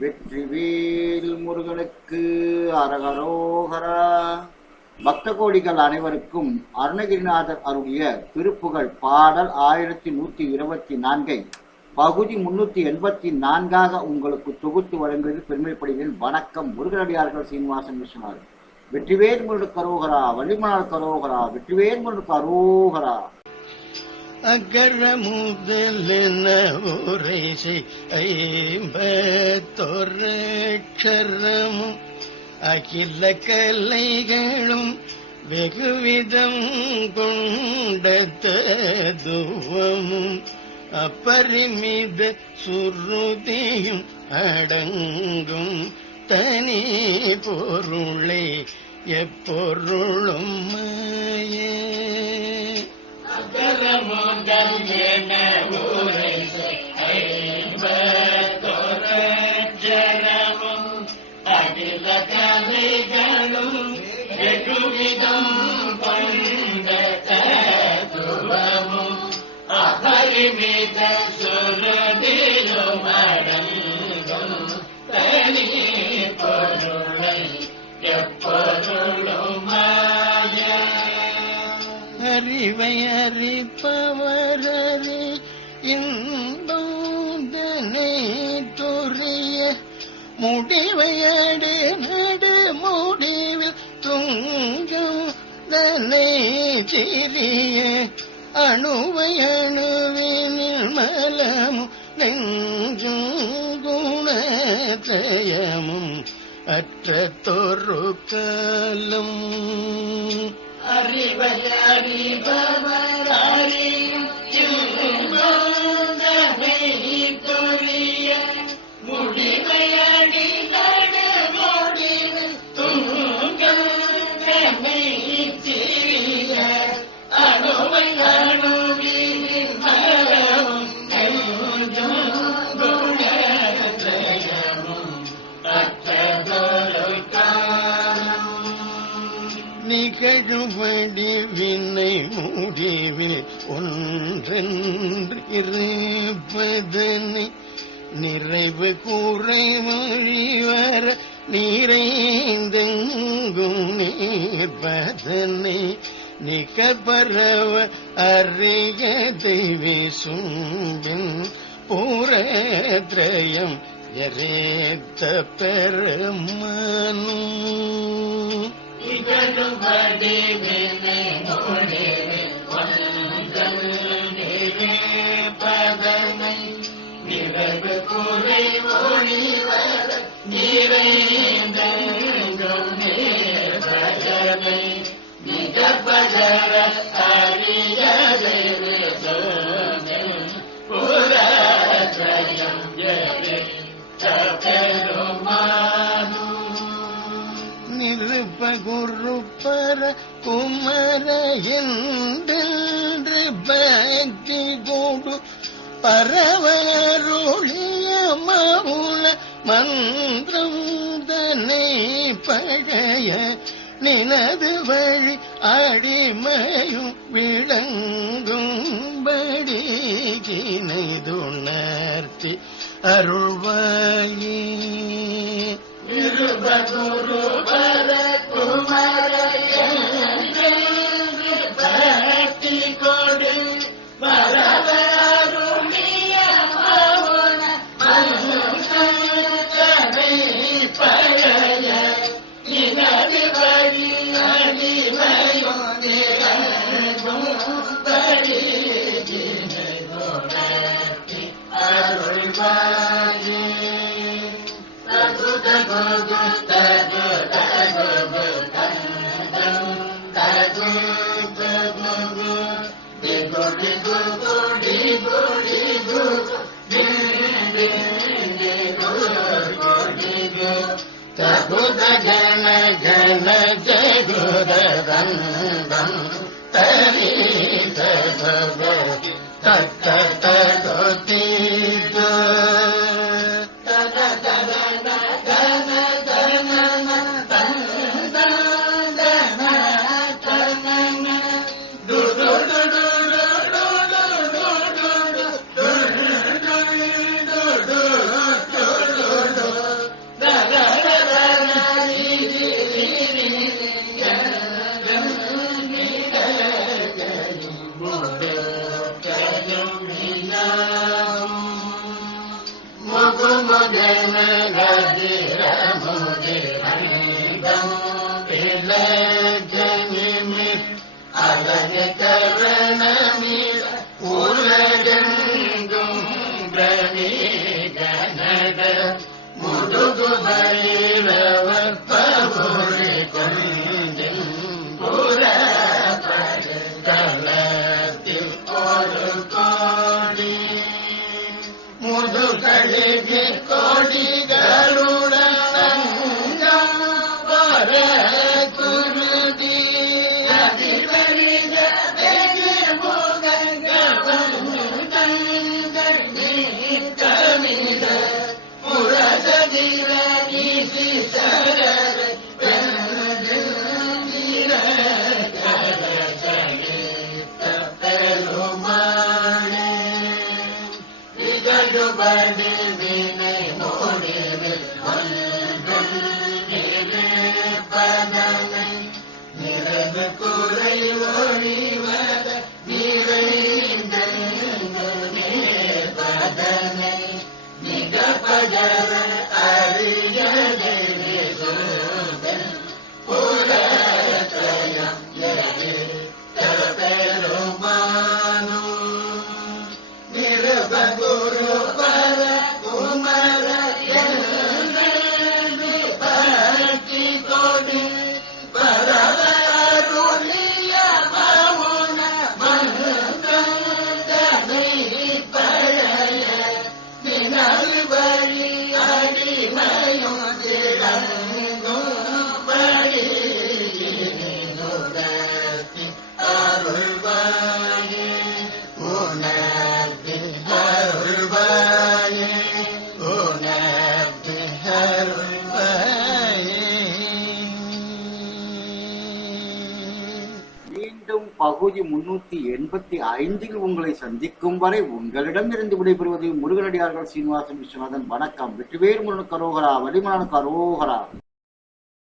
வெற்றிவேல் முருகனுக்கு அரகரோகரா. பக்த கோடிகள் அனைவருக்கும் அருணகிரிநாதர் அருளிய திருப்புகழ் பாடல் 1124 பகுதி 384 உங்களுக்கு தொகுத்து வழங்குவதில் பெருமைப்படுகிறேன். வணக்கம். முருகனடியார்கள் சீனிவாசன் விஸ்வநாதன். வெற்றிவேல் முருகனுக்கு அரோகரா, வள்ளிமணாளுக்கு அரோகரா, வெற்றிவேல் முருகனுக்கு அரோகரா. அகர முதலென உரை ஐம்பத்தொரட்சரமும் அகில கலைகளும் வெகுவிதம் கொண்ட தத்துவமும் அப்பரிமித சுருதியும் அடங்கும் தனி பொருளை எப்பொருளும் மாயே. ஐம்பத்தொரட்சரமும் அகில கலைகளும் வெகுவிதம் கொண்ட தத்துவமும் அபரிமித சுருதியும் அடங்கும் தனி பொருளை எப்பொருளும் மாயே. அறிவை அறிப்பவரறி இன்பந்தனை துரிய முடிவை அடி நடு முடிவில் துங்கும் தனை சிறிய அணுவை அணுவினில் மலமும் நெஞ்சும் குணத்ரயமும் அற்றதொரு காலம். அறிவை அறிபவர் அறியும் இன்பந்தனை துரிய முடிவை அடி நடு முடிவில் துங்கும் தனை சிறிய அணுவை அணுவினில் மலமும் நெஞ்சும் குணத்ரயமும் அற்றதொரு காலம். நிகழும்படி வினை முடிவில் ஒன்றென்று இருப்பதனை நிறைவு கூரை மொழிவர நிறைந்தெங்கும் நீர்ப்பதனை நிகழ்பரவ அறிய தெய்வீசும்பின் பூரத்ரயம் எரேத்த பெருமானும். இகழும்படி வினை முடிவில் ஒன்றென்று இருப்பதனை நிறைவு கூரை மொழிவர நிறைந்தெங்கும் நீர்ப்பதனை நிகழ்பரவ அறிய தெய்வீசும்பின் பூரத்ரயம் எரேத்த பெருமானும். நிருப்ப குருப்பர குமர என்று பக்தி கூடு பரவருளிய மவுன மந்திரம் தன்னை பழைய நினது வழி அடிமையும் விளங்கும்படி கிணைதுணர்த்தி அருள்வாயே. நிருபகுருபர குமர என்று பக்தி கொடு பரவருளிய மவுன மந்திரத்தை பழைய நினது வழி அடிமையும் விளங்கும்படி கிணைதுணர்த்தி அருள்வாயே. தகுத ஜன ஜன ஜகுதந்தம் தரி தபதி தத்த தகதி முதுகு பைரவர் பகுதி கொண்டின் புறத்தில் ஒரு கோடி முதுகழிக்கு கோடிகளுடன் வர குருதி குறை ஒளிவத நிறைந்தனை மிக பஜர அறியதே புறயம் பெருமானு நிருபகுரு பர குமர பக்தி கொடி பரவருளிய மௌன மந்தனை பழைய நினல் வழி அடிமையும் திறங்கும் வழி நுகர்த்தி அருள்வாயே உணர்த்தி அருள்வாயே உணர்த்தி அருள்வாயே. மீண்டும் பகுதி 385 உங்களை சந்திக்கும் வரை உங்களிடமிருந்து விடைபெறுவது முருகனடியார்கள் சீனிவாசன் விஸ்வநாதன். வணக்கம். வெற்றிவேல் முருகனுக்கு அரோகரா, வலிமலனுக்கு அரோகரா.